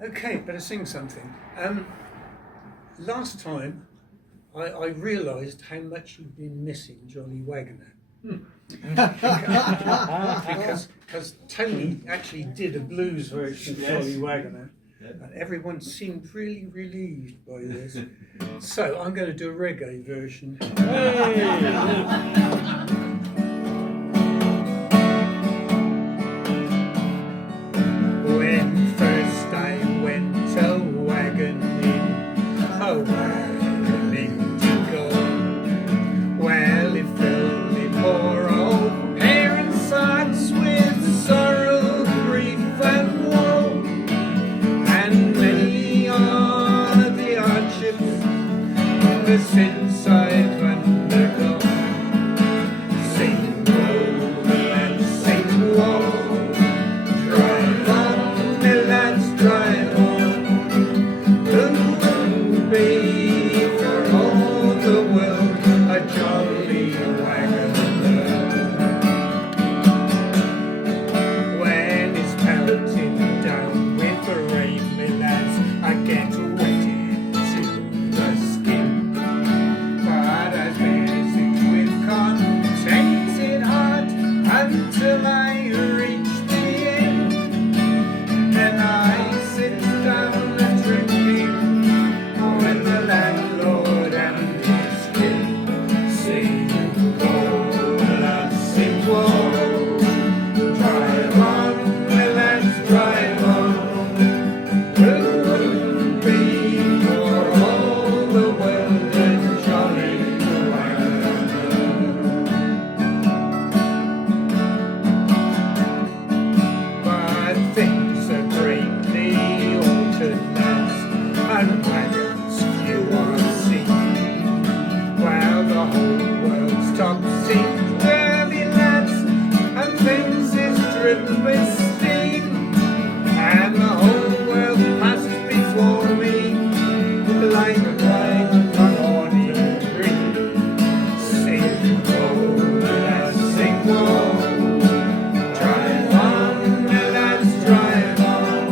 Okay, better sing something. Last time, I realised how much you've been missing Johnny Wagoner. Because Tony actually did a blues version of Johnny Wagoner, and everyone seemed really relieved by this. So I'm going to do a reggae version. When first I went to wagoning, oh wagoning to go. Well, it filled me poor old parents' hearts with sorrow, grief and woe, and many are the hardships, the sins I've undergone. Sing woe and sing woe. Drive on, the lads, drive on. Who wouldn't be for all the world a jolly wagoner? When it's pelting down with the rain, my lads, I get wetted to the skin. But I bears it with contented heart until I reach the end. Then I sit down and drinking when the landlord and his kid sing woe, lads, sing woe. Drive on, my lads, drive on. Who wouldn't be for all the world a jolly wagoner? But things are greatly altered, lads, and wagons few are seen, while the whole world's topsy-turvy, lads, and things is driven with steam, and the whole world passes before me like a blind horny dream. Sing woe, lads, sing woe. Drive on, my lads, drive on.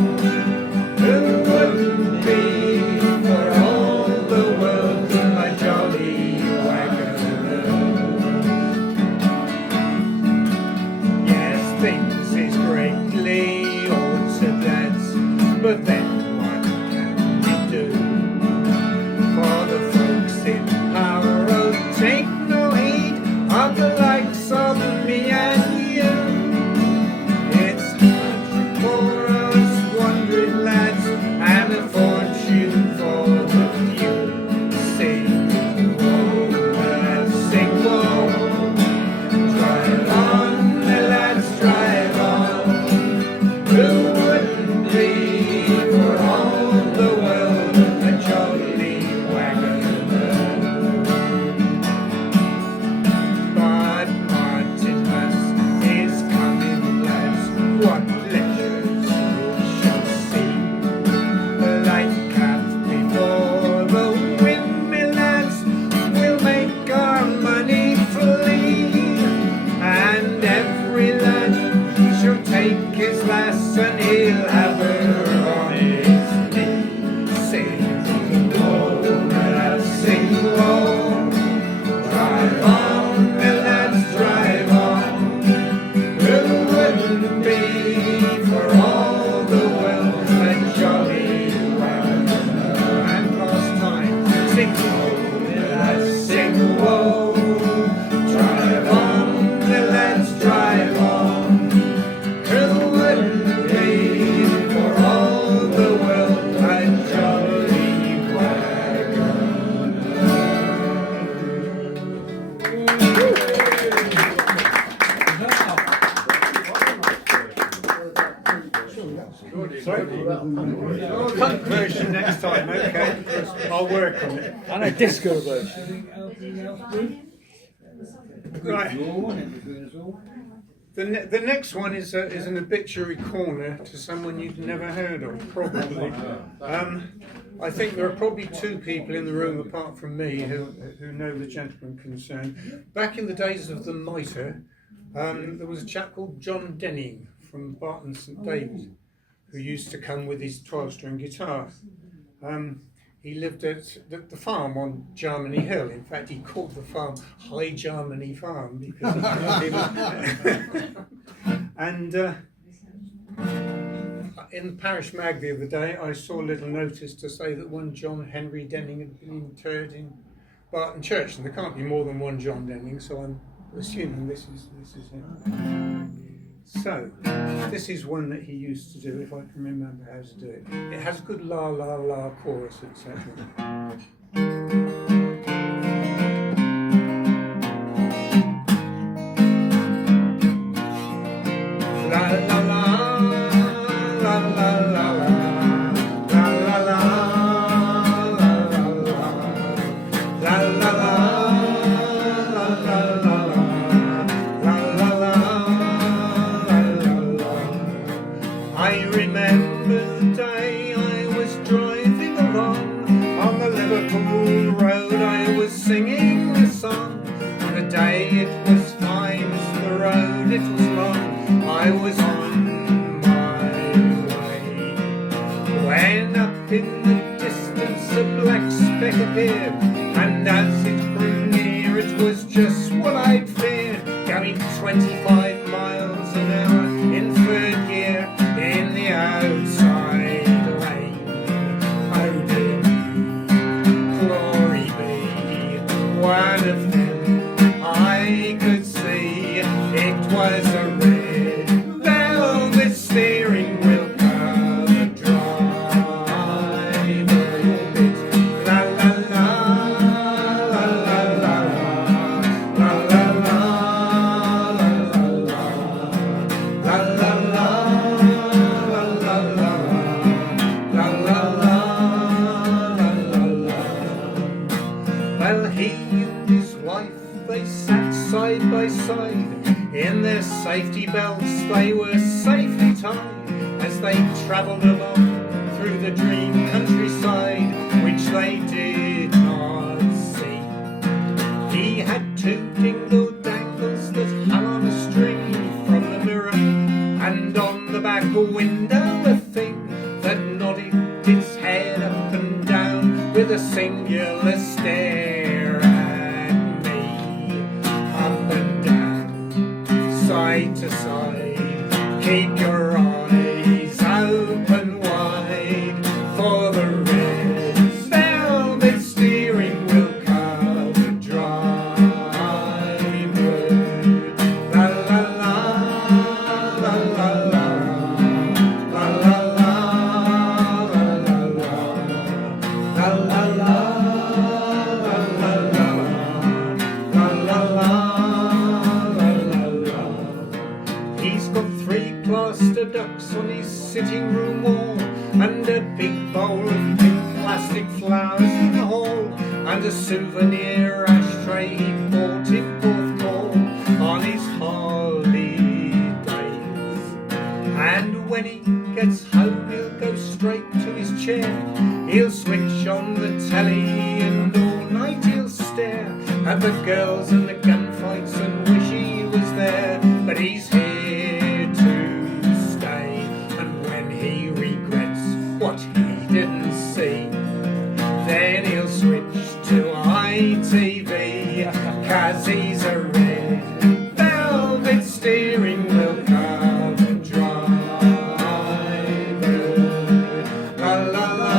Who wouldn't be for all the world my jolly wagoner? Yes, things is greatly altered, lads, but then what can we do? For the folks in power will take no heed of the likes of me and you. It's much for us wandering lads, and a fortune for the few. Sing woe, lads, sing woe. Drive on, the lads, drive on. Who wouldn't be for all the world a jolly wagoner? But Martinmas is coming, lads, what pleasures we shall see. Like calf before the windmill, lads, we'll make our money flee, and every lad he shall take his lass, and he'll have her on his knee. Sing woe, lads, sing woe. Drive on, my lads, drive on. Who wouldn't be for all the world a jolly wagoner? And last time, sing woe, my lads, sing woe. Drive on, my lads, drive on. Who wouldn't be for all the world a jolly wagoner? Punk version next time, okay? I'll work on it. And a disco version. Right. The next one is an obituary corner to someone you've never heard of, probably. I think there are probably two people in the room apart from me who know the gentleman concerned. Back in the days of the Mitre, there was a chap called John Denning from Barton St David, who used to come with his 12-string guitar. He lived at the farm on Germany Hill. In fact, he called the farm High Germany Farm because he and in the parish mag the other day, I saw a little notice to say that one John Henry Denning had been interred in Barton Church, and there can't be more than one John Denning, so I'm assuming this is him. So, this is one that he used to do, if I can remember how to do it. It has a good la la la chorus, etc. La la la, la la la la, la la la, la la la, la la la. I remember the day I was driving along on the Liverpool road. I was singing a song. The day it was fine, the road it was long. I was on my way when up in the distance a black speck appeared, and as it grew near it was just what I'd feared, going 25 miles an hour in third gear in the outside lane. Oh dear, glory be, one of them I could see. It was a red velvet steering wheel covered driver bit. La la la, la la la, la la la, la la la. Well, he and his wife, they sat side by side. In their safety belts they were safely tied as they travelled along through the dream countryside, which they did not see. He had two dingle dangles that hung on a string from the mirror, and on the back window a thing that nodded its head up and down with a singular stare at me, up and down, side to side. Keep your eyes open wide for the red velvet steering wheel covered driver. La la la, la la la, la la la, la la la, la la la, la la la, la la la. He's got 3 plaster ducks on his sitting room wall, and a big bowl of pink plastic flowers in the hall, and a souvenir ashtray he bought in Porthcawl on his holidays. And when he gets home he'll go straight to his chair, he'll switch on the telly and all night he'll stare at the girls and the gunfights and wish he was there. But he's here to stay, and when he regrets what he didn't see, then he'll switch to ITV, 'cause he's a red velvet steering wheel covered driver. La la la,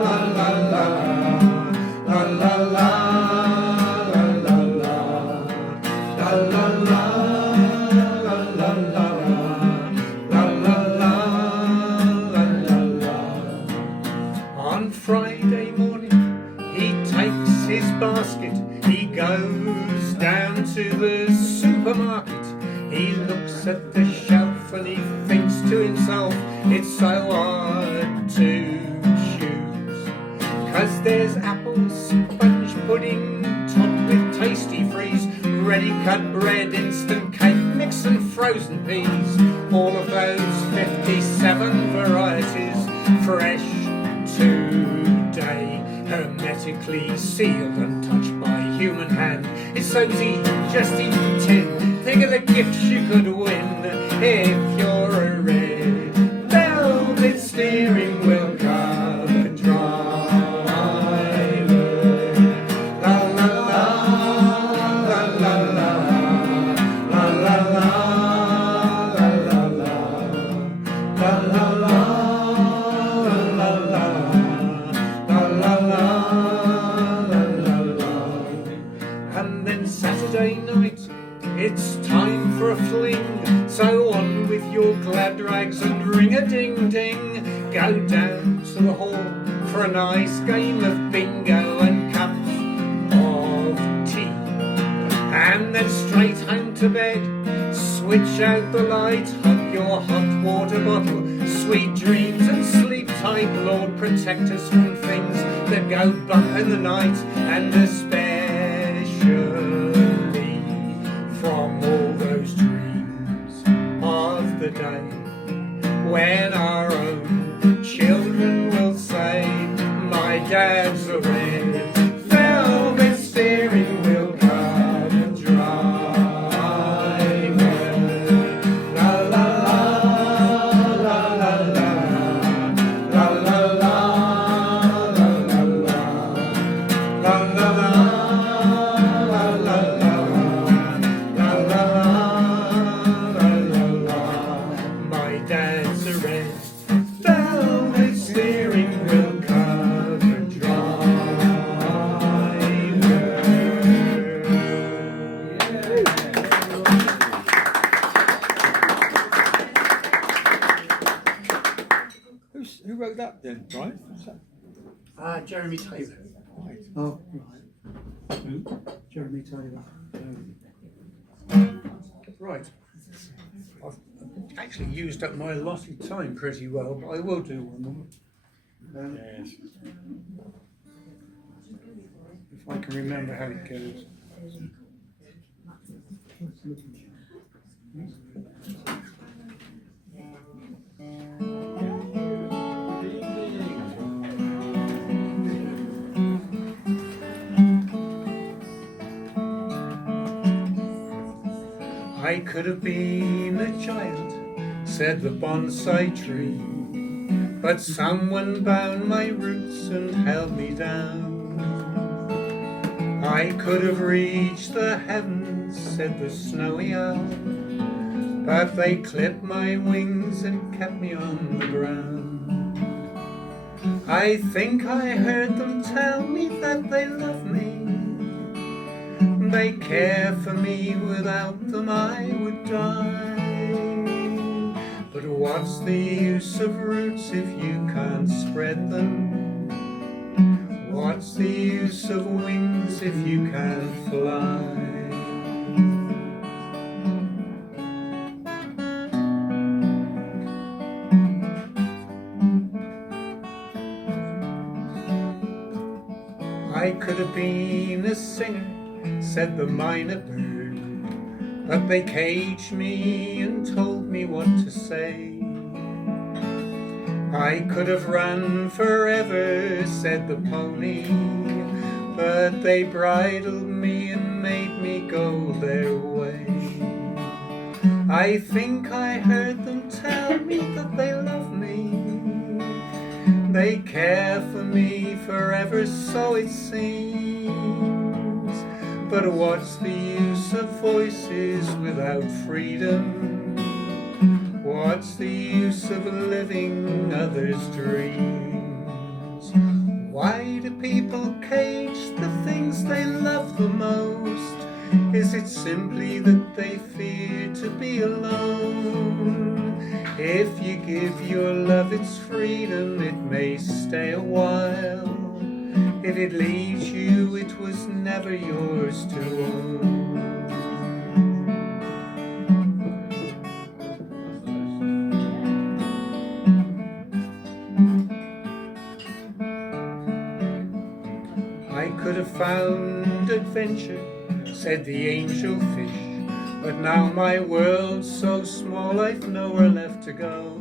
la la la, la la la, la la la, la la la. On Friday morning he takes his basket, he goes down to the supermarket. He looks at the shelf and he thinks to himself, it's so hard to choose, 'cause there's apples, sponge pudding topped with tasty freeze, ready cut bread, instant cake mix and frozen peas, all of those 57 varieties fresh today, hermetically sealed and touched by human hand. It's so easy, just eat tin. Think of the gifts you could win if you're a red steering wheel car driver. La la la la la la la la la la la la la la. And then Saturday night, it's time for a fling. So on with your glad rags and ring-a-ding-ding. Go down to the hall for a nice game of bingo and cups of tea. And then straight home to bed, switch out the light, hug your hot water bottle, sweet dreams and sleep tight. Lord, protect us from things that go bump in the night, and especially from all those dreams of the day when our own children will say, my dad's a red velvet steering wheel car driver. La la la la la la la la la la la la la. Dad's a red velvet steering wheel car driver. Who wrote that then, Brian? Jeremy Taylor. Right. Oh, right. Who? Jeremy Taylor. Right. I've actually used up my allotted time pretty well, but I will do one more. Yes. If I can remember how it goes. I could have been a giant, said the bonsai tree, but someone bound my roots and held me down. I could have reached the heavens, said the snowy owl, but they clipped my wings and kept me on the ground. I think I heard them tell me that they love me. They care for me, without them I would die. But what's the use of roots if you can't spread them? What's the use of wings if you can't fly? I could have been a singer, said the minor bird, but they caged me and told me what to say. I could have run forever, said the pony, but they bridled me and made me go their way. I think I heard them tell me that they love me. They care for me forever, so it seems. But what's the use of voices without freedom? What's the use of living others' dreams? Why do people cage the things they love the most? Is it simply that they fear to be alone? If you give your love its freedom, it may stay a while. If it leaves you, it was never yours to own. I could have found adventure, said the angel fish, but now my world's so small I've nowhere left to go.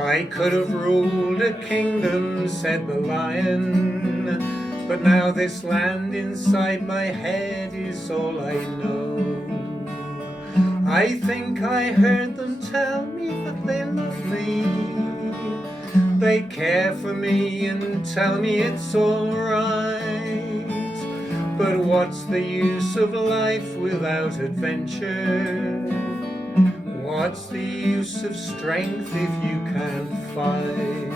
I could have ruled a kingdom, said the lion, but now this land inside my head is all I know. I think I heard them tell me that they love me. They care for me and tell me it's alright. But what's the use of life without adventure? What's the use of strength if you can't fight?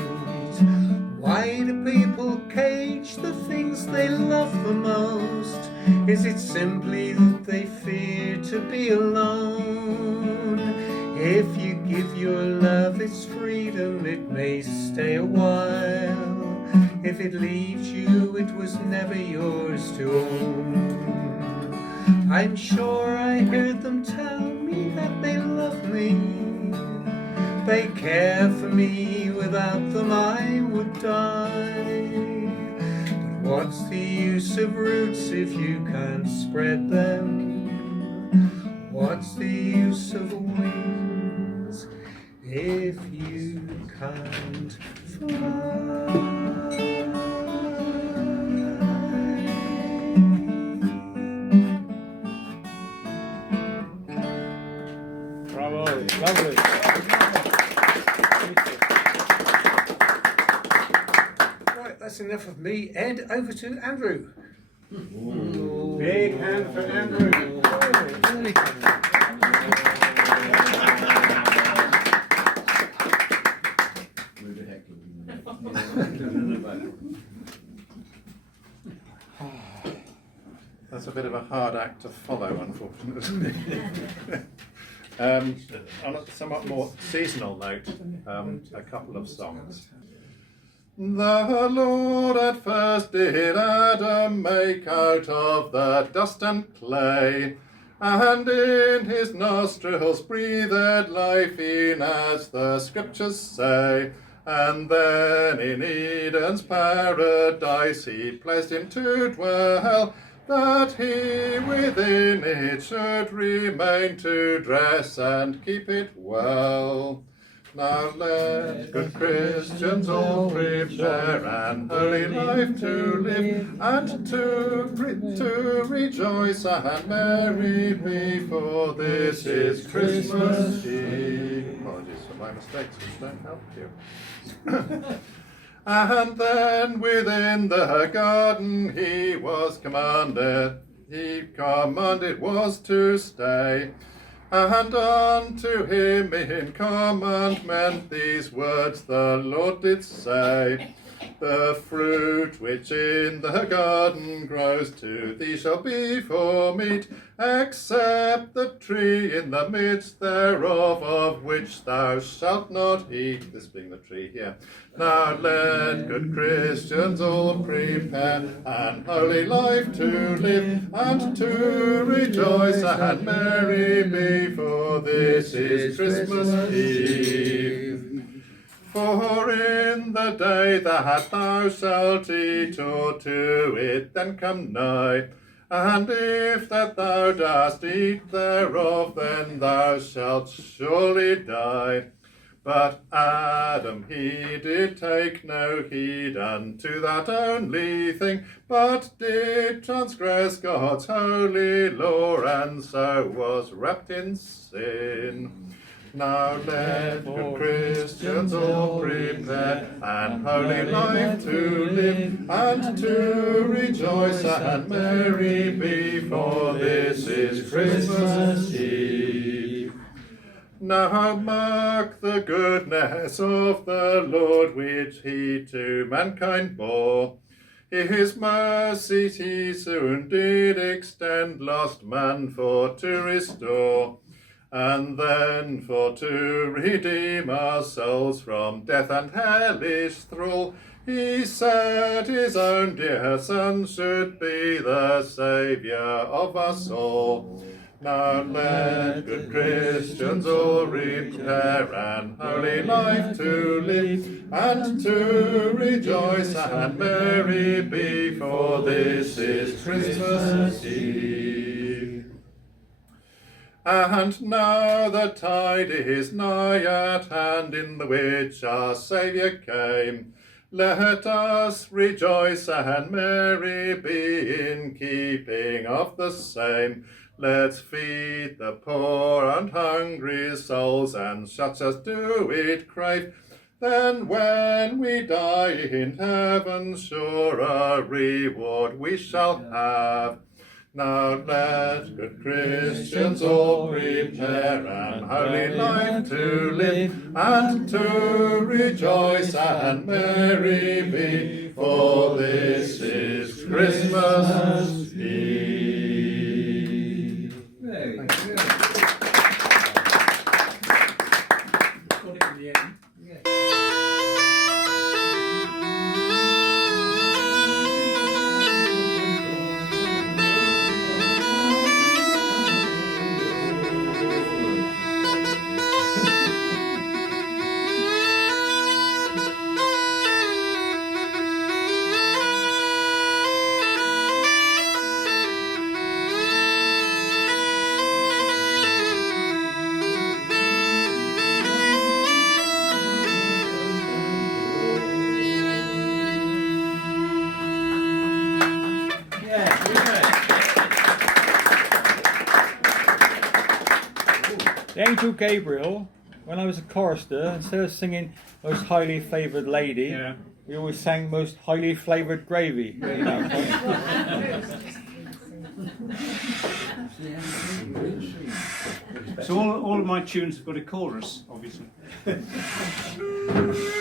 Why do people cage the things they love the most? Is it simply that they fear to be alone? If you give your love its freedom, it may stay a while. If it leaves you, it was never yours to own. I'm sure I heard them tell me that they love me. They care for me, without them I would die. But what's the use of roots if you can't spread them? What's the use of wings if you can't fly? Bravo, lovely. Right, that's enough of me. Ed, over to Andrew. Big hand for Andrew. That's a bit of a hard act to follow, unfortunately. On a somewhat more seasonal note, a couple of songs. The Lord at first did Adam make out of the dust and clay, and in his nostrils breathed life in, as the scriptures say. And then in Eden's paradise he placed him to dwell, that he within it should remain to dress and keep it well. Now let good Christians all prepare an holy life to live, and to rejoice and merry be, for this is Christmas Eve. Apologies for my mistakes, which don't help you. And then within the garden he commanded was to stay. And unto him in commandment these words the Lord did say. The fruit which in the garden grows to thee shall be for meat, except the tree in the midst thereof, of which thou shalt not eat. This being the tree here. Now let good Christians all prepare an holy life to live, and to rejoice and merry be, for this is Christmas Eve. For in the day that thou shalt eat, or to it then come nigh, and if that thou dost eat thereof, then thou shalt surely die. But Adam, he did take no heed unto that only thing, but did transgress God's holy law, and so was wrapped in sin. Now let good Christians all prepare an holy life to live, and to rejoice and merry be, for this is Christmas Eve. Now mark the goodness of the Lord, which he to mankind bore. His mercy he soon did extend, lost man for to restore. And then for to redeem our souls from death and hellish thrall, he said his own dear Son should be the Saviour of us all. Now let good Christians all prepare an holy life to live, and to rejoice and merry be, for this is Christmas Eve. And now the tide is nigh at hand, in the which our Saviour came. Let us rejoice and merry be, in keeping of the same. Let's feed the poor and hungry souls, and such as do it crave. Then when we die in heaven, sure a reward we shall have. Now let good Christians all prepare an holy life to live, and to rejoice and merry be, for this is Christmas Eve. Very Thank you. Got it in the end. The angel Gabriel, when I was a chorister, instead of singing Most Highly Favoured Lady, Yeah. we always sang Most Highly Flavoured Gravy. So all of my tunes have got a chorus, obviously. Christmas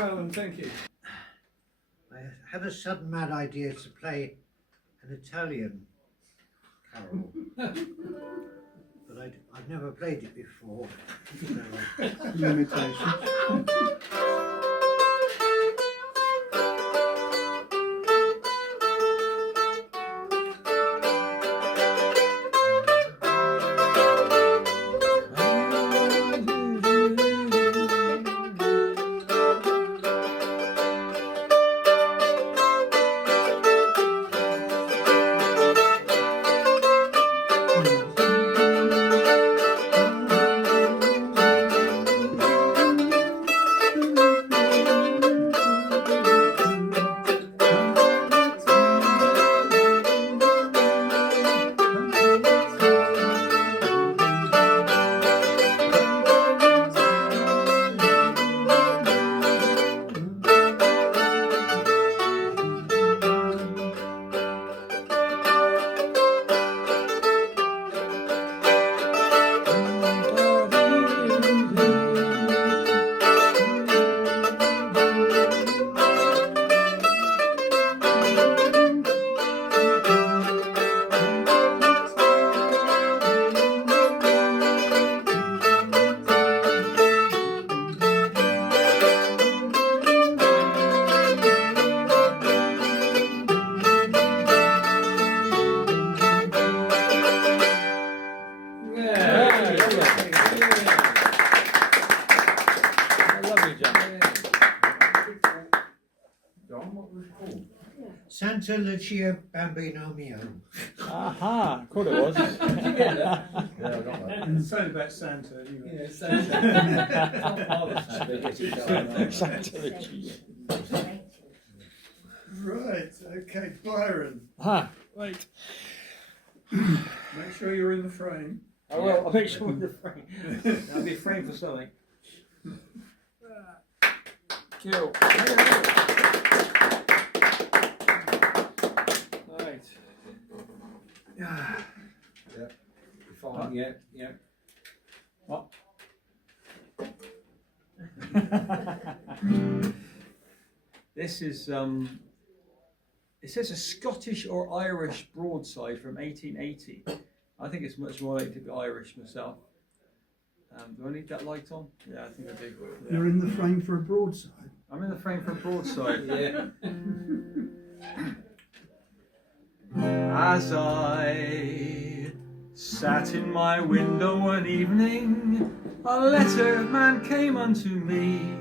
Alan, thank you. I had a sudden mad idea to play an Italian carol, but I've never played it before. So, Limitations. Lovely, John. John, what was it called? Santa Lucia Bambino Mio. Aha, of course it was. Yeah, I got that. And it's only about Santa anyway. Yeah, Santa. Santa Lucia. Right, okay, Byron. Ah, wait. Make sure you're in the frame. I will. I'll make sure I'm in the frame. I'll be framed for something. Kill. Right. Yeah. Fine, yeah, yeah. What? This is it says a Scottish or Irish broadside from 1880. I think it's much more likely to be Irish myself. Do I need that light on? Yeah, I think I do. Yeah. You're in the frame for a broadside. I'm in the frame for a broadside. Yeah. As I sat in my window one evening, a letter man came unto me.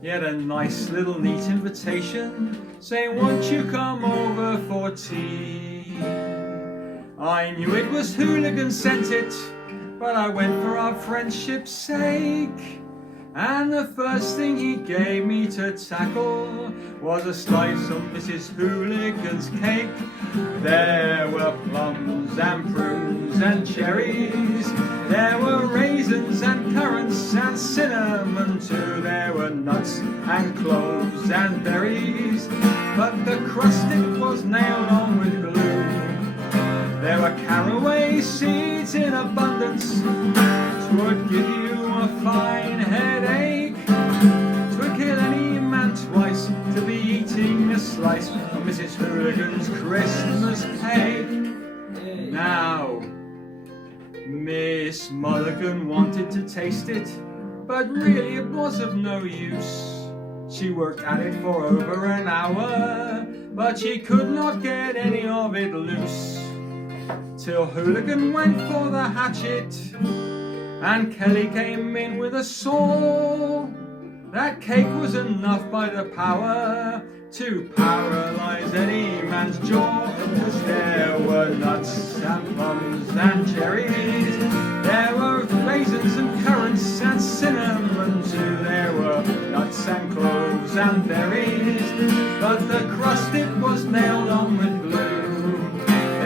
He had a nice little neat invitation, saying, won't you come over for tea? I knew it was Hooligan sent it, but I went for our friendship's sake. And the first thing he gave me to tackle was a slice of Mrs. Hooligan's cake. There were plums and prunes and cherries, there were raisins and currants and cinnamon too. There were nuts and cloves and berries, but the crust it was nailed on with glue. There were caraway seeds in abundance, 'twould give you a fine headache. 'Twould kill any man twice to be eating a slice of Mrs. Hooligan's Christmas cake. Now, Miss Mulligan wanted to taste it, but really it was of no use. She worked at it for over an hour, but she could not get any of it loose. Till Hooligan went for the hatchet, and Kelly came in with a saw. That cake was enough by the power to paralyze any man's jaw. There were nuts and plums and cherries, there were raisins and currants and cinnamon too. There were nuts and cloves and berries, but the crust it was nailed on with glue.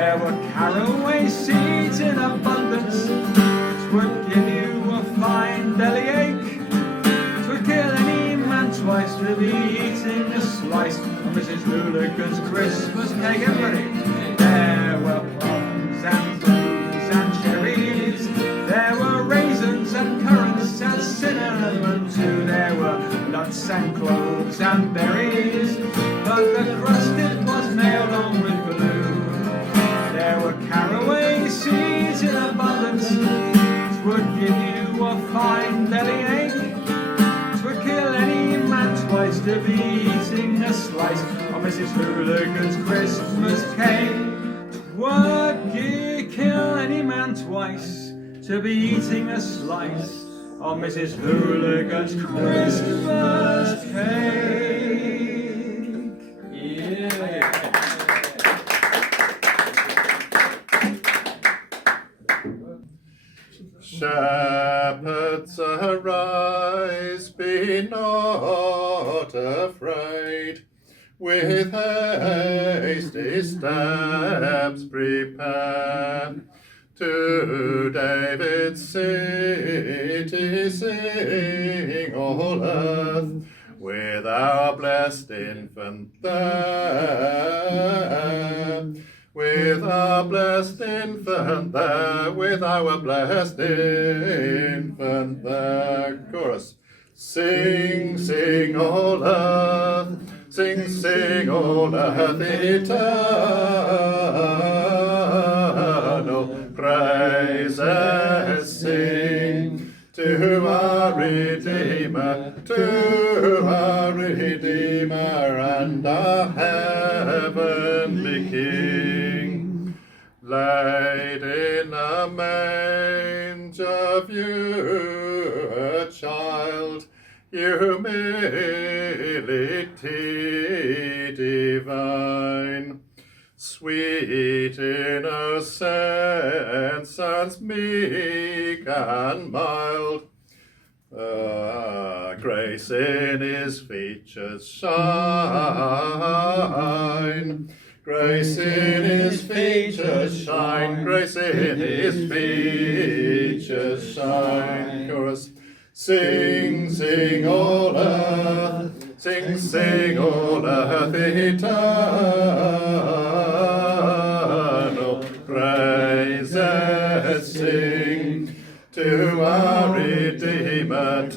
There were caraway seeds in abundance, which would give you a fine bellyache. 'Twould kill any man twice to be eating a slice of Mrs. Hooligan's Christmas cake. Everybody! There were plums and prunes and cherries, there were raisins and currants and cinnamon too. There were nuts and and cloves and berries, but the crust it was nailed on with glue. There were caraway seeds in abundance, 'twould give you a fine bellyache. 'Twould kill any man twice to be eating a slice of Mrs. Hooligan's Christmas cake. 'Twould kill any man twice to be eating a slice of Mrs. Hooligan's Christmas cake. Yeah. Shepherds, arise, be not afraid. With hasty steps prepare. To David's city sing, all earth, with our blessed infant there. With our blessed infant there, with our blessed infant there. Chorus. Sing, sing, all earth, sing, sing, all earth eternal praises sing to our Redeemer, and our heavenly King. Laid in a manger view a child, humility divine, sweet innocence and meek and mild. Grace in his features shine. Grace in his features shine. Grace in his features shine. Chorus. Sing, sing, all earth. Sing, sing, all earth eternal praises sing to our Redeemer,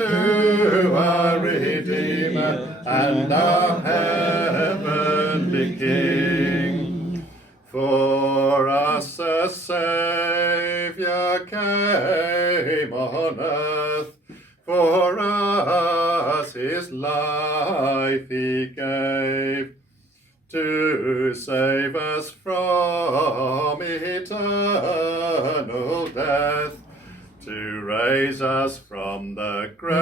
and our heavenly King. For us a Saviour came on earth, for us his life he gave, to save us from eternal death, to raise us from the grave,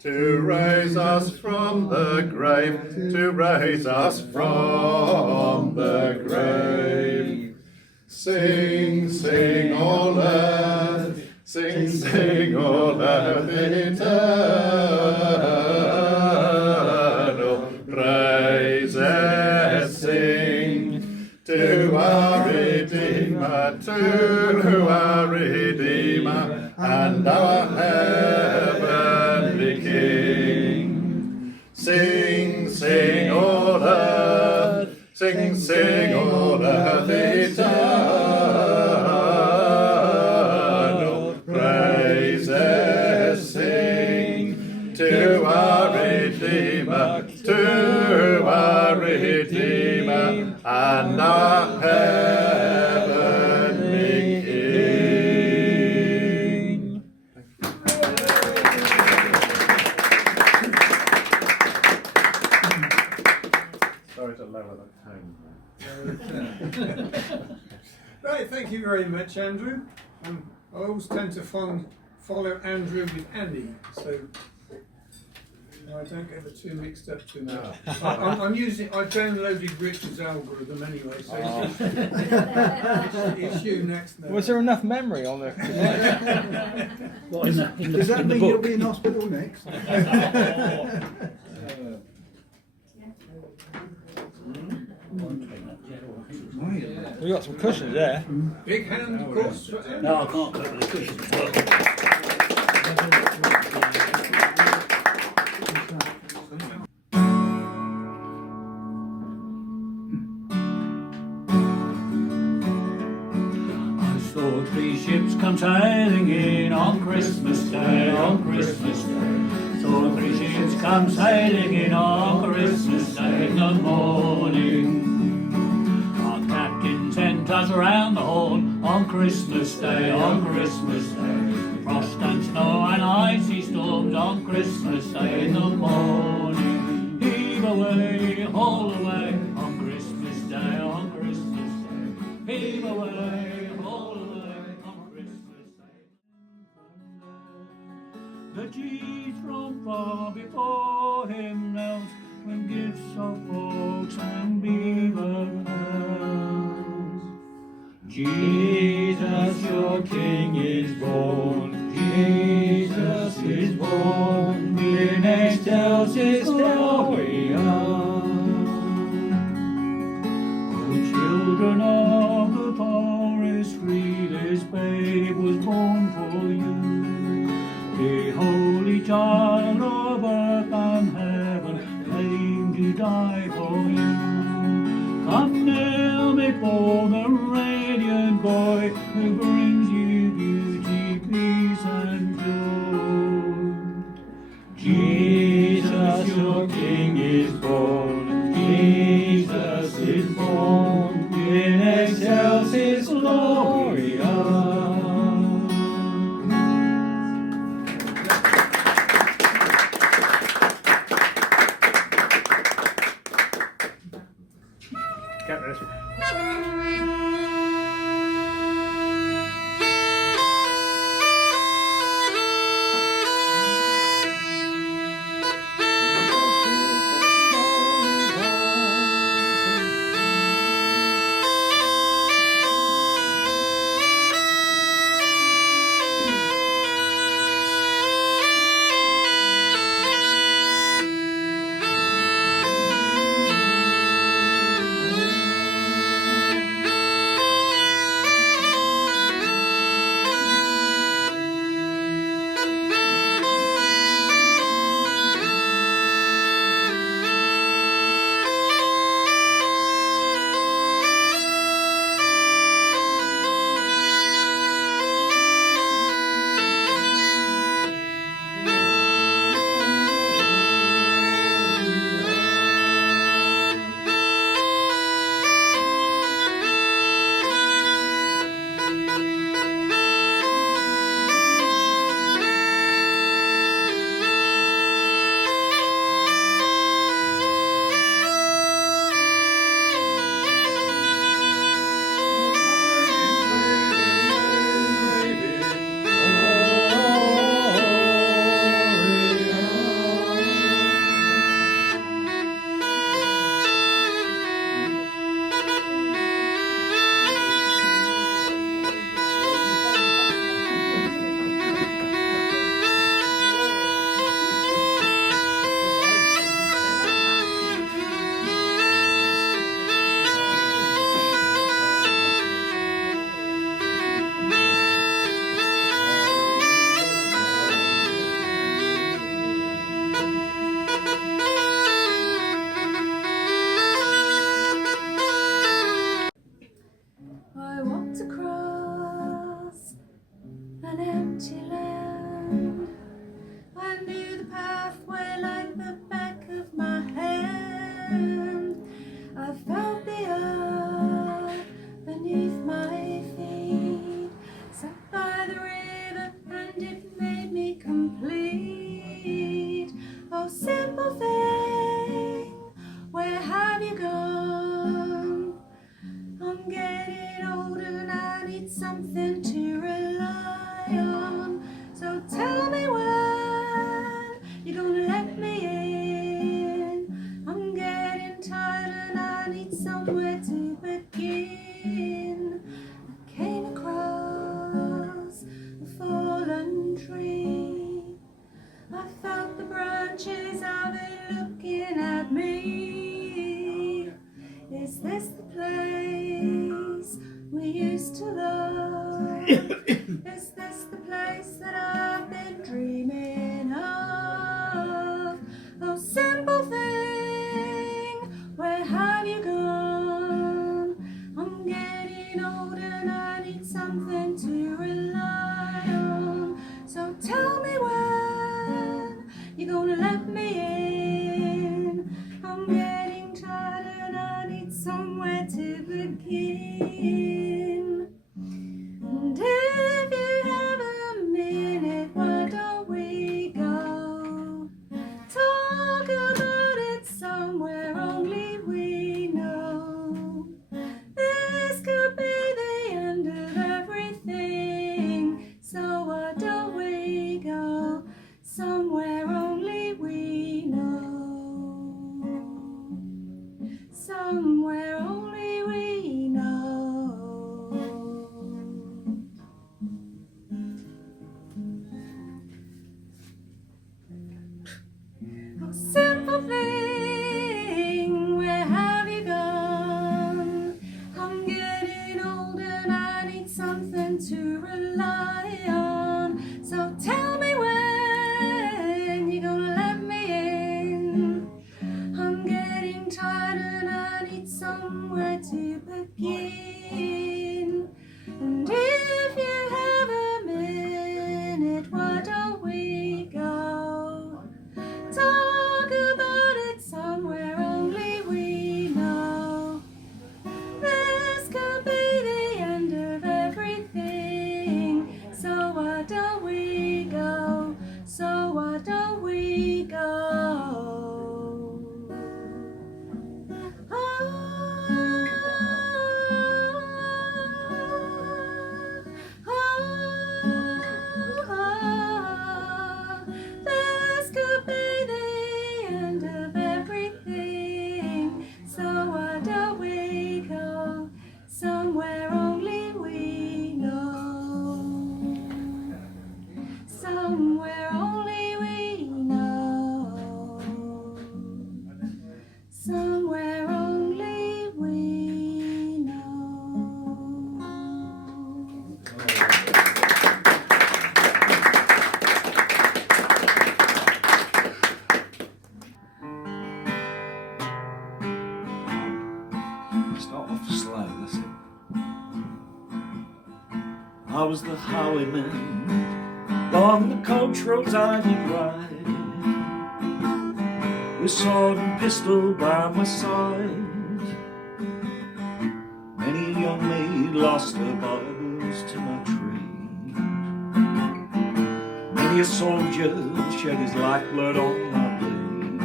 to raise us from the grave, to raise us from the grave. Sing, sing, all earth, sing, sing, all earth eternal praises sing to our Redeemer, and our heavenly King. Sing, sing, all earth, sing, sing, all earth eternal praises sing to our Redeemer, and our heavenly King. Sorry to lower the tone. Right, thank you very much, Andrew. I always tend to follow Andrew with Andy, so I don't get the two mixed up too much. I downloaded Richard's algorithm anyway, so it's you next now. Was there enough memory on there? What, does that mean you'll be in hospital next? We got some cushions there. Big hand, of course. For Andrew. No, I can't cope with the cushions. I saw 3 ships come sailing in on Christmas Day, on Christmas Day. come sailing in on Christmas Day in the morning. Our captain sent us around the horn on Christmas Day, on Christmas Day. Frost and snow and icy storms on Christmas Day in the morning. Heave away, haul away on Christmas Day, on Christmas Day. Heave away, haul away on Christmas Day. The G's from far before him knelt when gifts of folks and beaver bells. Jesus, your King is born. Jesus is born. In excelsis Gloria. Oh, children of the forest free, this babe was born for you. The holy child of earth and heaven came to die for you. Come kneel before the radiant boy who brings you beauty, peace and joy. Jesus, your King is born. Jesus is born. In excelsis Gloria. I walked across an empty land. I knew the pathway like the back of my hand. I felt the earth beneath my feet. Sat by the river and it made me complete. Oh, simple thing, where have you gone? I'm getting older and I need something to rely on. So tell me when you're gonna let me in. I'm getting tired and I need somewhere to begin. I came across a fallen tree. I felt the branches of it looking at me. Is this the place we used to love? Is this the place that I've been dreaming of? Oh, simple thing, where have you gone? I'm getting old and I need something to rely on. So tell me when you're gonna let me in. I was the highwayman along the coach roads I did ride, with sword and pistol by my side. Many a young maid lost her Bibles to my trade. Many a soldier shed his lifeblood on my blade.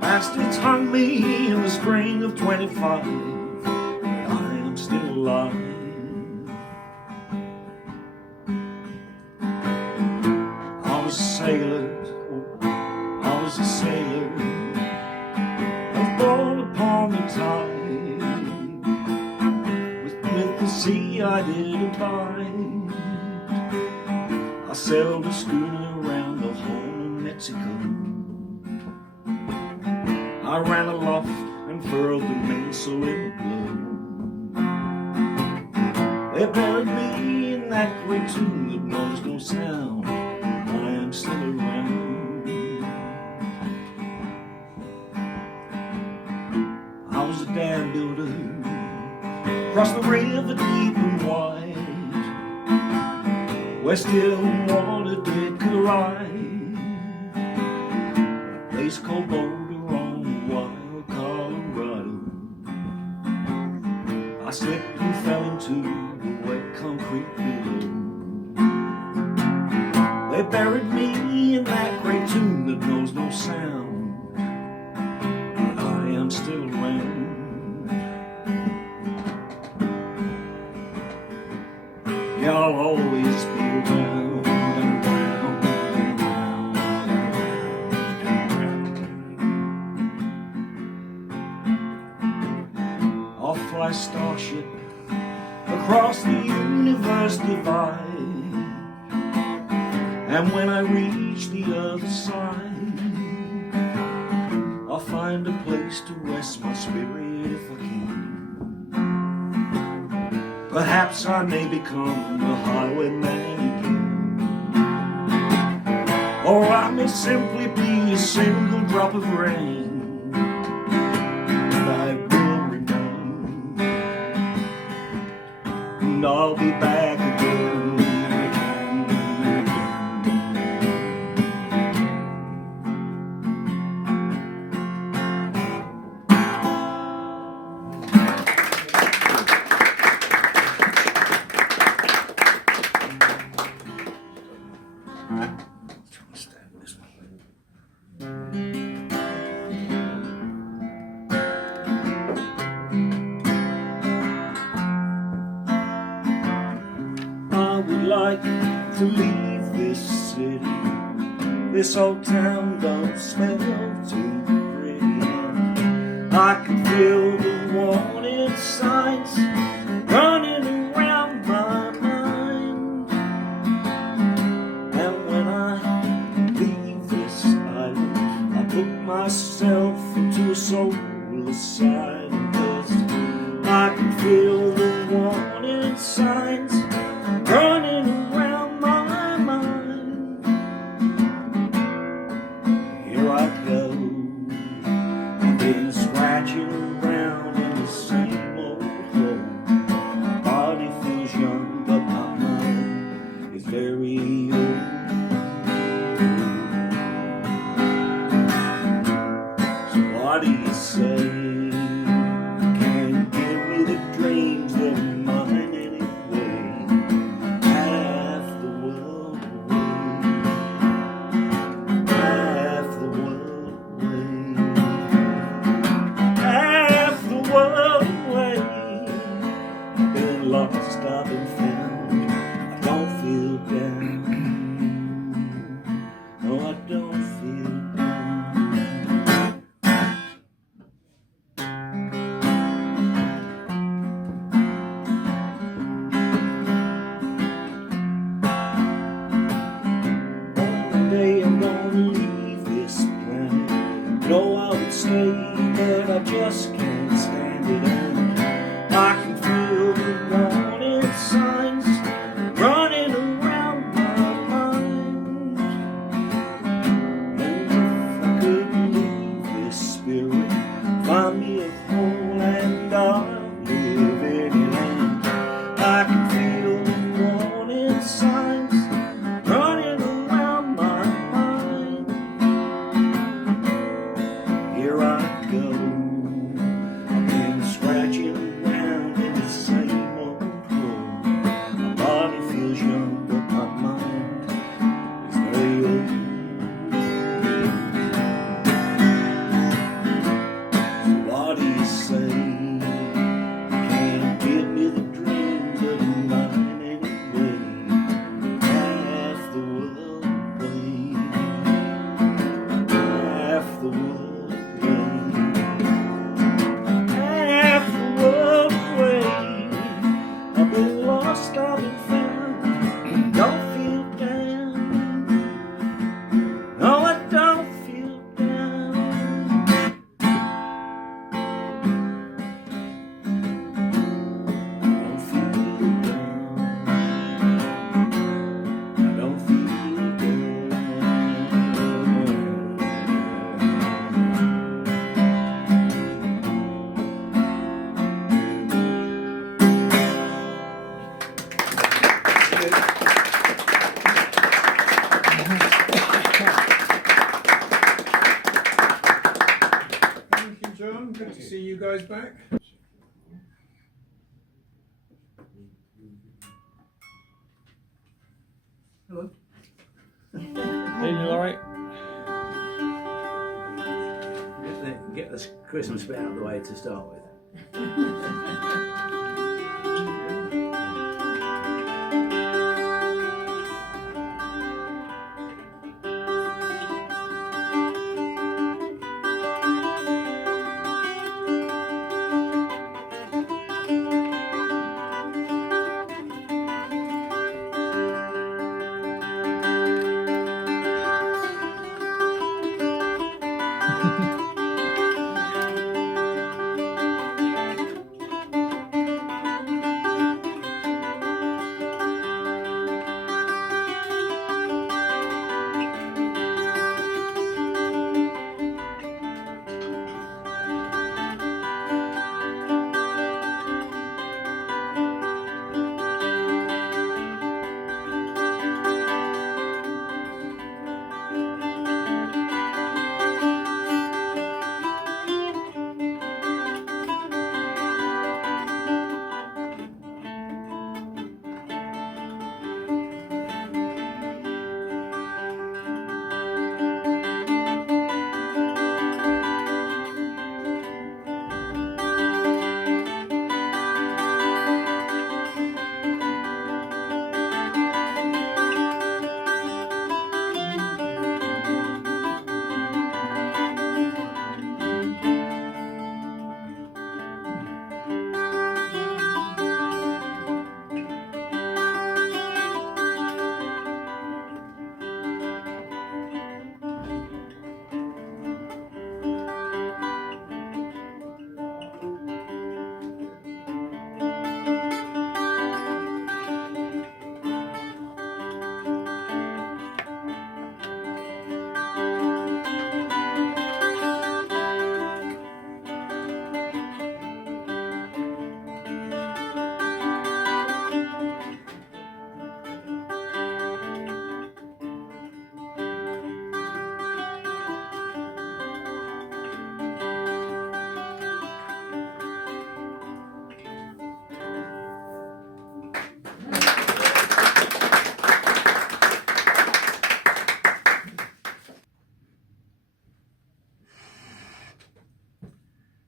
Bastards hung me in the spring of 25, but I am still alive. I was a sailor, I was a sailor, I was born upon the tide. With the sea I did abide. I sailed a schooner around the Horn of Mexico. I ran aloft and furled the mainsail in a blow. They buried me in that great tomb that knows no sound. I am still around. I was a dam builder, across the river deep and wide, where still water did collide. A place called Boulder on wild Colorado. I slipped and fell into the wet concrete below. They buried me in that great tomb that knows no sound, but I am still around. Yeah, I'll always be around and around and around and around. I'll fly starship across the universe divide, and when I reach the other side, I'll find a place to rest my spirit if I can. Perhaps I may become a highwayman again, or I may simply be a single drop of rain, and I will remain, and I'll be back again. I would like to leave this city. This old town don't smell too pretty. I can feel the warning signs running around my mind, and when I leave this island, I put myself into a soulless silence. I can feel the warning signs running around my mind. Here I go, I've been scratching around in the same old hole. My body feels young, but my mind is very old. So what do you say? guys back. Hello. Evening, Laurie. Get this Christmas bit out of the way to start with.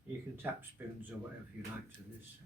You can tap spoons or whatever you like to this.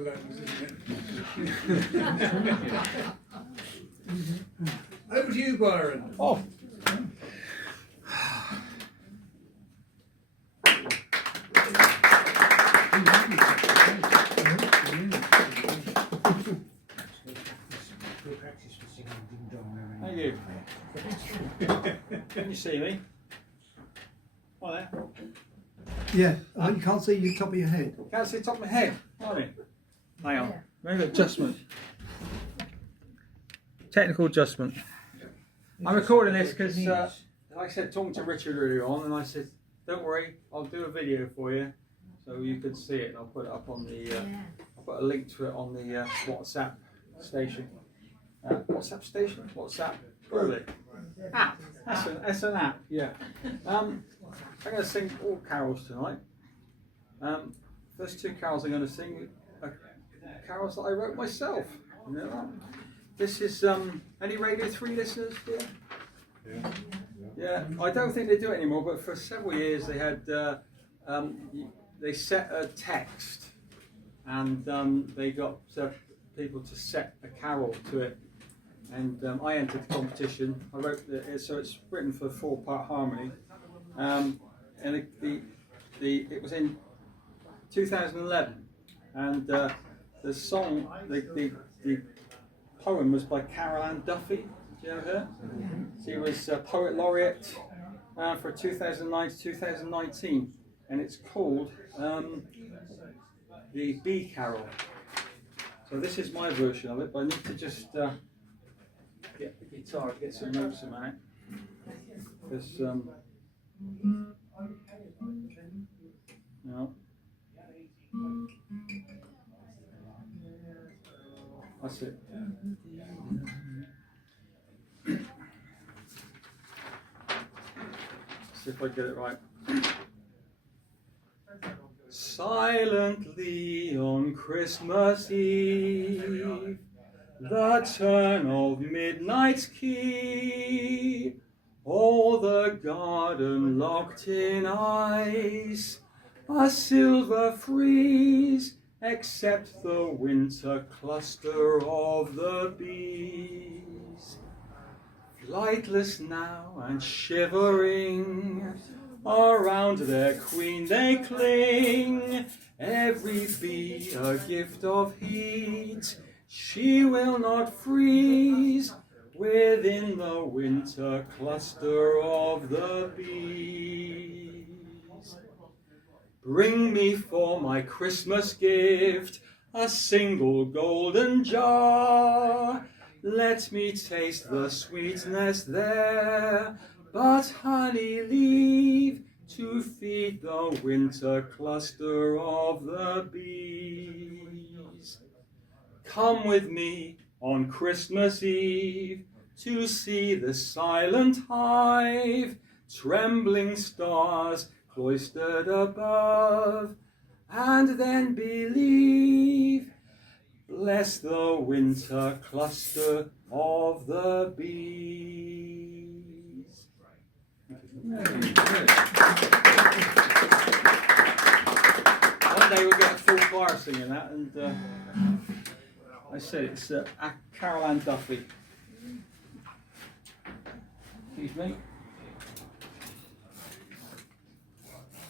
lungs, isn't it? Over to you, Byron. Oh. Good practice for singing Ding Dong Thank Merry. you. Can you see me? Oh, there. Yeah, you can't see the top of your head. Can't see the top of my head. Are you? Hang on. Maybe adjustment. Technical adjustment. I'm recording this because, like I said, talking to Richard earlier on, and I said, "Don't worry, I'll do a video for you, so you can see it. And I'll put it up on the. I'll put a link to it on the WhatsApp station. WhatsApp station? WhatsApp? Really? App. That's an app. Yeah. I'm going to sing all carols tonight. First two carols I'm going to sing are carols that I wrote myself. You know that? This is any Radio 3 listeners here? Yeah. I don't think they do it anymore, but for several years they had they set a text, and they got people to set a carol to it, and I entered the competition. I wrote so it's written for 4-part harmony, and it was in 2011, and the song the poem was by Carol Ann Duffy. Do you know her? She was Poet Laureate for 2009 to 2019, and it's called the Bee Carol. So this is my version of it, but I need to just get the guitar to get some notes in it. Because no. That's it. See if I get it right. Silently on Christmas Eve, the turn of midnight's key, all the garden locked in ice, a silver freeze, except the winter cluster of the bees. Flightless now and shivering, around their queen they cling, every bee a gift of heat, she will not freeze within the winter cluster of the bees. Bring me for my Christmas gift a single golden jar, let me taste the sweetness there, but honey leave to feed the winter cluster of the bees. Come with me on Christmas Eve to see the silent hive, trembling stars cloistered above, and then believe, bless the winter cluster of the bees. One day we'll get a full choir singing that, and I said it's Carol Ann Duffy. Excuse me.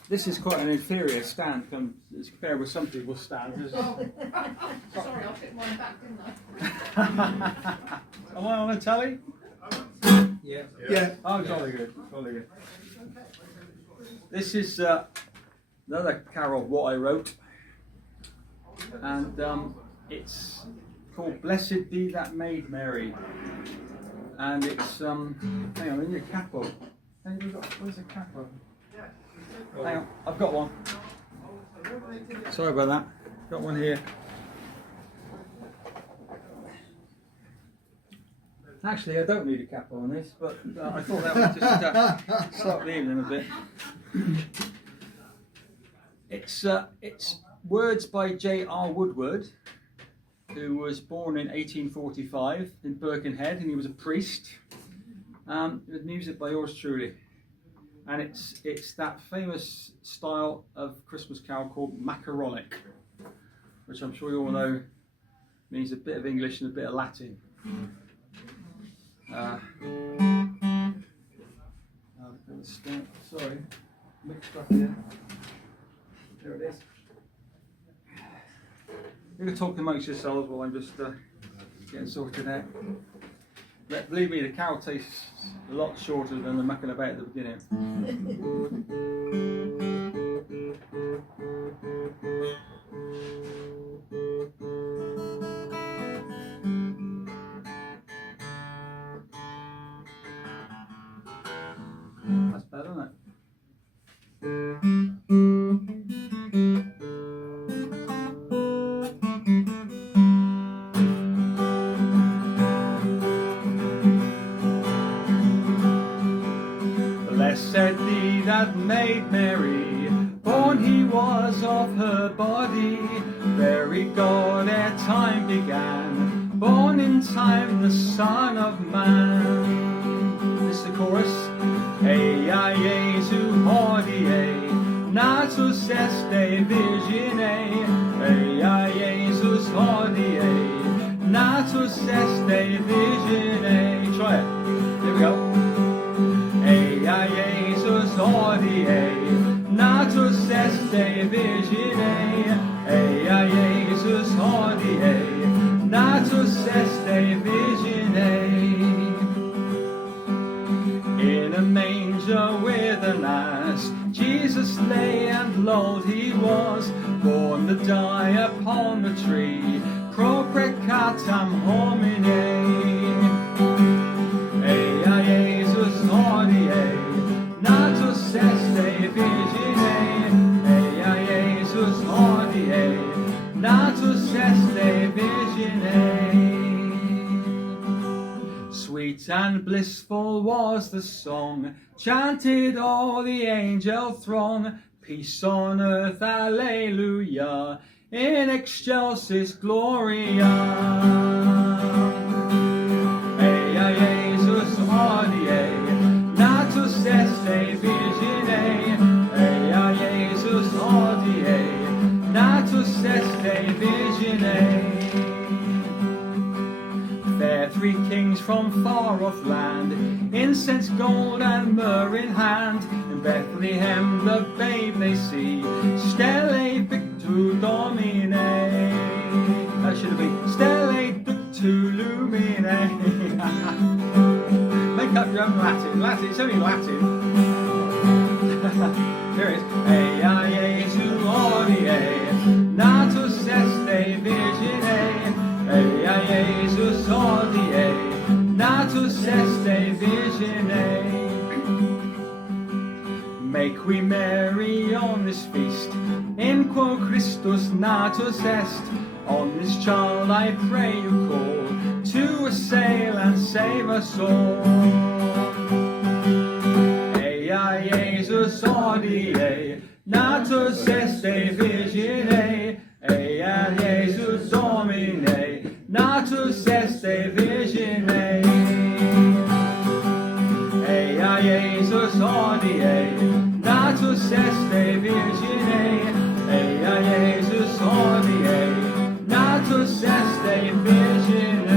This is quite an inferior stand compared with some people's stands. Sorry, I took mine back, didn't I? Am I on a telly? Yeah. Yeah. Oh, jolly good, jolly good. This is another carol what I wrote, and it's called "Blessed Be That Maid Mary," and it's hang on, in your capo. Where's the capo? Hang on, I've got one. Sorry about that. Got one here. Actually, I don't need a capo on this, but I thought that would just start the evening a bit. It's words by J.R. Woodward, who was born in 1845 in Birkenhead, and he was a priest. With music by yours truly. And it's that famous style of Christmas carol called macaronic. which I'm sure you all know means a bit of English and a bit of Latin. Sorry, mixed up here. There it is. You can talk amongst yourselves while I'm just getting sorted out. But believe me, the carol tastes a lot shorter than the mucking about at the beginning. That's better, isn't it? Blessed thee that made Mary, born he was of her body, very God ere time began, born in time the Son of Man. This is the chorus. Eia Jesu hodie, natus este virgine, Eia Jesus hodie, natus este virgine. Try it. Here we go. Eia Jesus hodie, natus este virgine, Eia Jesus hodie, natus este virgine. In a manger with an ass, Jesus lay and lulled he was, born to die upon the tree, pro peccatam homine. Eia Jesus hodie, natus este virgine, Eia Jesus hodie, natus este virgine. Sweet and blissful was the song, chanted all the angel throng, peace on earth, alleluia, in excelsis Gloria. Eia Jesus hodie, natus este virgine, Eia Jesus hodie, natus este virgine. Fair three kings from far off land, incense, gold and myrrh in hand, in Bethlehem the babe they see, stelle victu domine. That should have been stelle victu lumine. Make up your own Latin. Latin, it's only Latin. Here it is. Eia Jesu hodie, natus este virgine, Eia Jesus hodie, natus este virgine. Make we merry on this feast, in quo Christus natus est. On this child I pray you call, to assail and save us all. Eia Jesus hodie, natus este virgine, Eia Jesus domine, natus este virgine. Eia Jesus hodie, natus este virgine, Eia Jesus hodie, natus este virgine.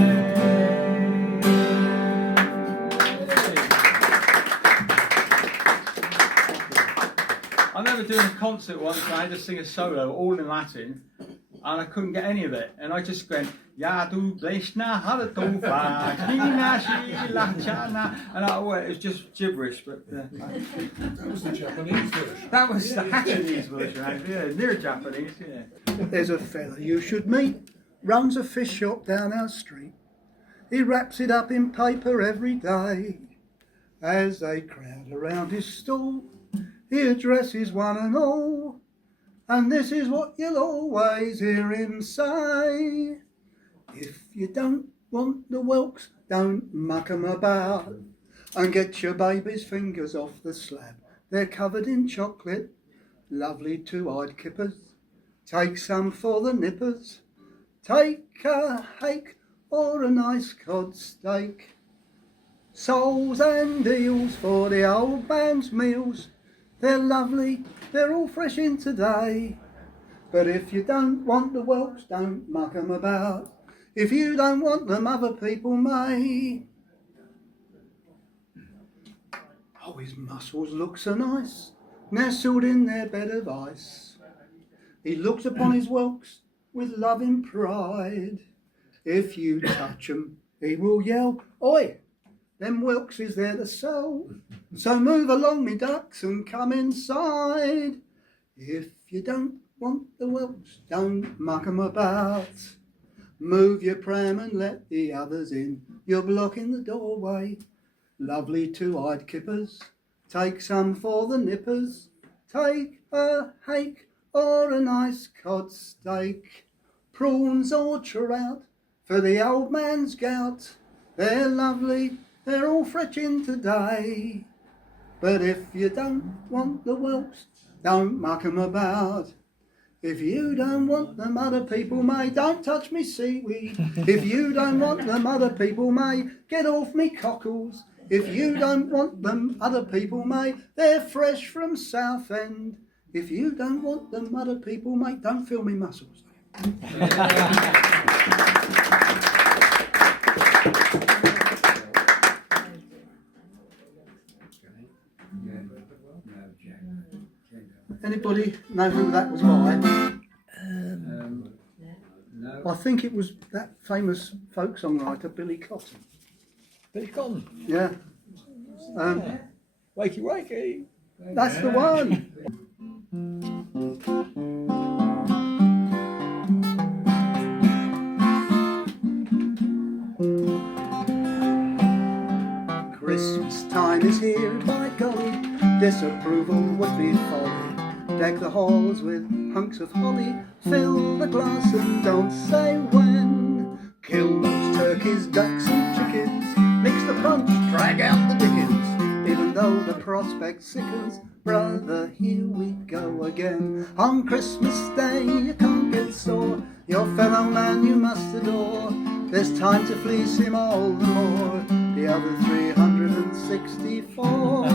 I remember doing a concert once and I had to sing a solo all in Latin, and I couldn't get any of it, and I just went Yadu Bleshna Halatova Kina Shila Chana, and it was just gibberish, but that was the Japanese version. that was the Japanese version, yeah, near Japanese, yeah. There's a fella you should meet, runs a fish shop down our street. He wraps it up in paper every day. As they crowd around his stall, he addresses one and all, and this is what you'll always hear him say. If you don't want the whelks, don't muck 'em about, and get your baby's fingers off the slab. They're covered in chocolate, lovely two-eyed kippers. Take some for the nippers. Take a hake or a nice cod steak. Soles and eels for the old man's meals. They're lovely, they're all fresh in today. But if you don't want the whelks, don't muck 'em about. If you don't want them, other people may. Oh, his muscles look so nice, nestled in their bed of ice. He looks upon his whelks with loving pride. If you touch 'em, he will yell, "Oi, them whelks is there to sell. So move along, me ducks, and come inside." If you don't want the whelks, don't muck 'em about. Move your pram and let the others in. You're blocking the doorway. Lovely two-eyed kippers, take some for the nippers. Take a hake or a nice cod steak. Prawns or trout for the old man's gout. They're lovely, they're all fretching today. But if you don't want the whelks, don't muck 'em about. If you don't want them, other people may. Don't touch me seaweed. If you don't want them, other people may. Get off me cockles. If you don't want them, other people may. They're fresh from Southend. If you don't want them, other people may. Don't feel me muscles. Anybody know who that was by? No. I think it was that famous folk songwriter Billy Cotton. Billy Cotton. Yeah. Wakey, wakey. That's the one. Christmas time is here, by golly, disapproval would be folly. Deck the halls with hunks of holly, fill the glass and don't say when. Kill those turkeys, ducks and chickens, mix the punch, drag out the dickens. Even though the prospect sickens, brother, here we go again. On Christmas Day you can't get sore, your fellow man you must adore. There's time to fleece him all the more, the other 364.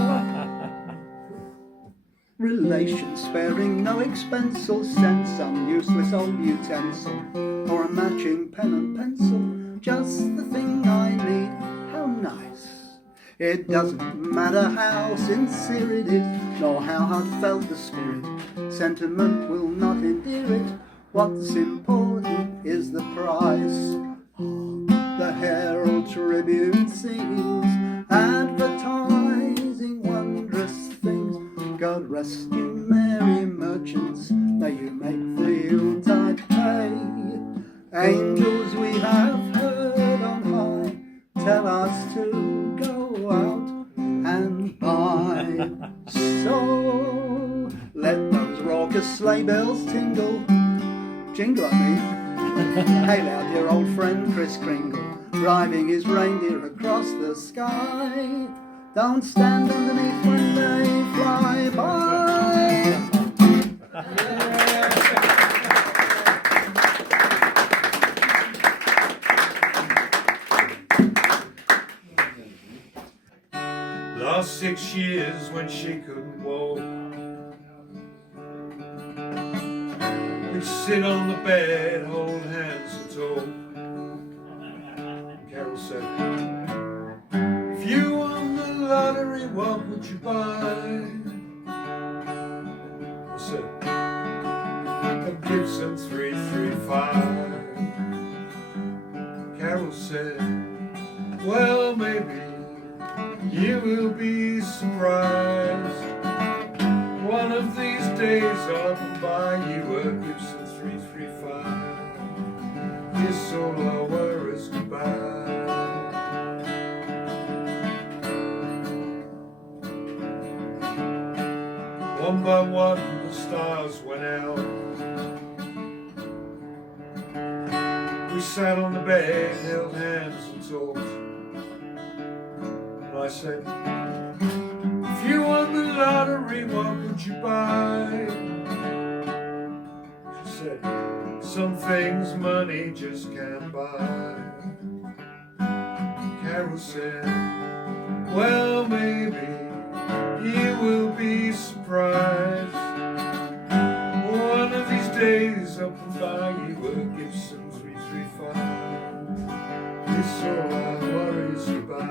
Relations sparing no expense, will send some useless old utensil, or a matching pen and pencil, just the thing I need. How nice. It doesn't matter how sincere it is, nor how heartfelt the spirit. Sentiment will not endear it. What's important is the price. The Herald Tribune sings, advertising wondrous things. God rest you merry merchants, may you make the Yuletide pay. Angels we have heard on high tell us to go out and buy. So let those raucous sleigh bells jingle, I mean. Hail our dear old friend Kris Kringle, driving his reindeer across the sky. Don't stand underneath when they fly by. Last 6 years when she couldn't walk, we'd sit on the bed, hold hands and talk. Carol said, "If you won the lottery, what would you buy?" I said, "A Gibson 335. Carol said, "Well, maybe you will be surprised. One of these days I'll buy you a Gibson 335. Kiss all our worries goodbye." One by one the stars went out. We sat on the bed, held hands and talked. I said, "If you won the lottery, what would you buy?" She said, "Some things money just can't buy." Carol said, "Well, maybe you will be surprised. One of these days up and buy you a Gibson 335. This all our worries goodbye.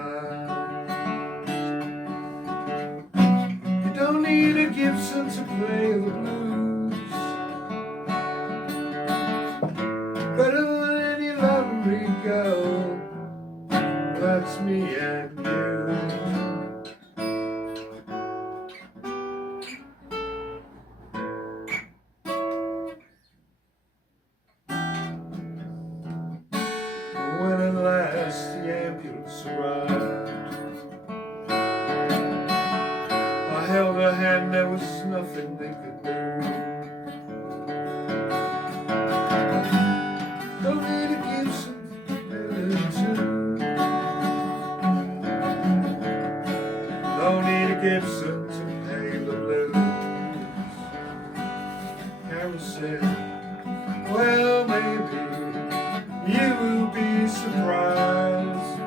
You don't need a Gibson to play the blues, better than any lovely girl. That's me and you. When at last the ambulance arrived, I held her hand, there was nothing they could do. Don't need a Gibson, don't need a Gibson to pay the blues. Karen said, well, maybe you will be surprised.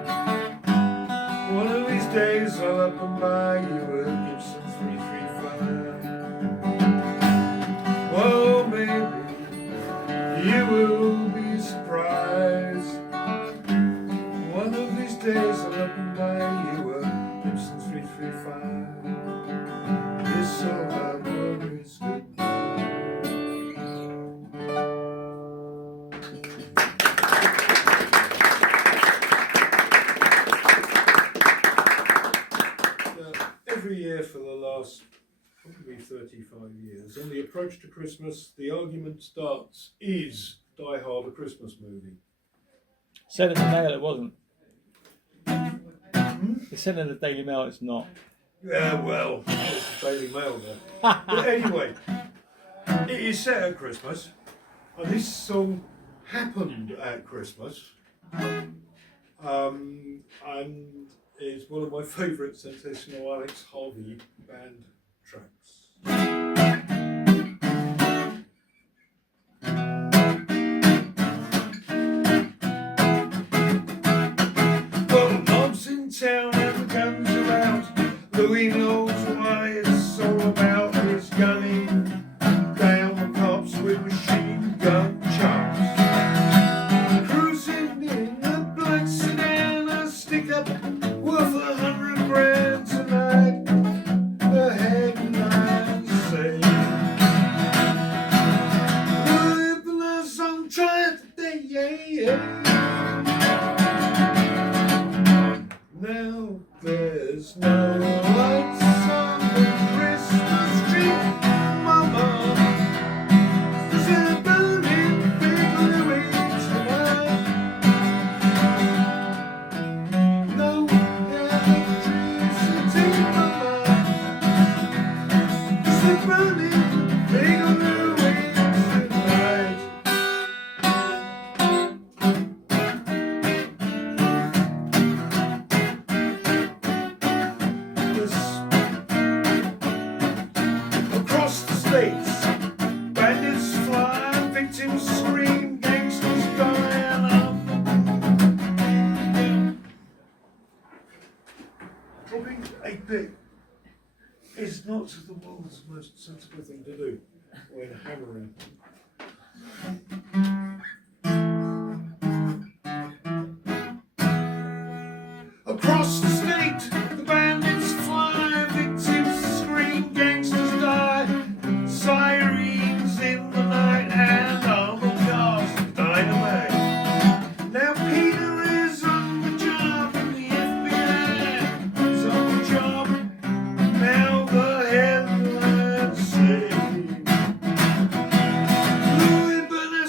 One of these days I'll up and buy you a Gibson 335. Well, maybe you will be surprised. One of these days I'll up and buy you a Gibson 335. It's so hard, worries goodbye. Every year for the last probably 35 years, on the approach to Christmas, the argument starts, is Die Hard a Christmas movie? Said in the Mail it wasn't. It said in the Daily Mail it's not. Yeah, well, it's the Daily Mail there. But anyway, it is set at Christmas, and this song happened at Christmas, and is one of my favourite Sensational Alex Harvey band tracks. Well, the mob's in town and the guns are out. Louis knows why it's all about. He's gunning down the cops with machine gun chops. Cruising in a black sedan, a stick up worth 100 grand tonight. The headlines say, living as I'm trying today, yeah. Now there's no lights on the Christmas tree, Mama. Is it burning big Louis tonight? No electricity, Mama. Is it burning big Louis tonight? Across the states, bandits fly, victims scream, gangsters dying up. Dropping a bit is not the world's most sensible thing to do when hammering. Across the state, the bandits fly, victims scream, gangsters die, sirens in the night, and armored cars with dynamite. Now Peter is on the job, and the FBI is on the job. Now the headlines say, Louis Berners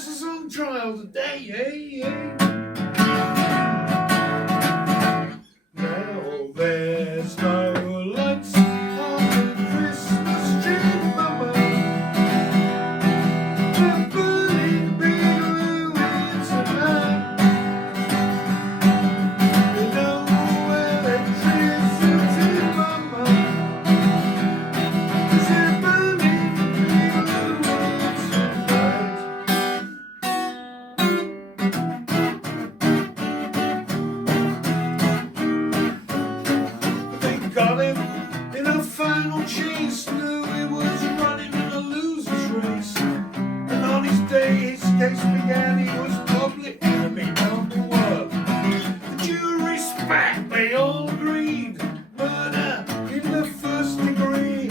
case began, he was public enemy number one. The jury spat, they all agreed, murder in the first degree.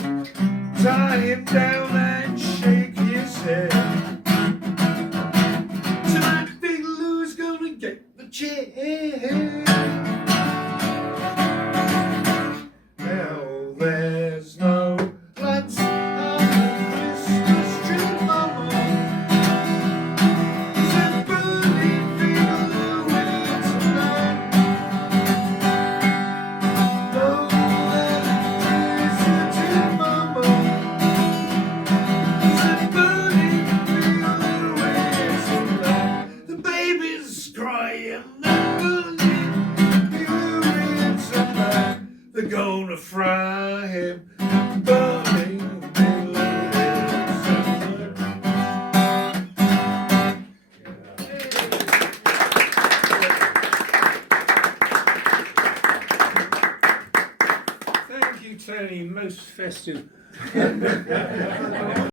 Tie him down and shake his head. Tonight Big Lou's gonna get the chair. Now there's no lights on the Christmas tree, mama. There's a burning Big Louie tonight. No electricity, mama. There's a burning Big Louie tonight. The baby's crying, the burning Big Louie tonight. They're gonna fry him, burning Big Louie tonight. Thank you, Tony. Most festive.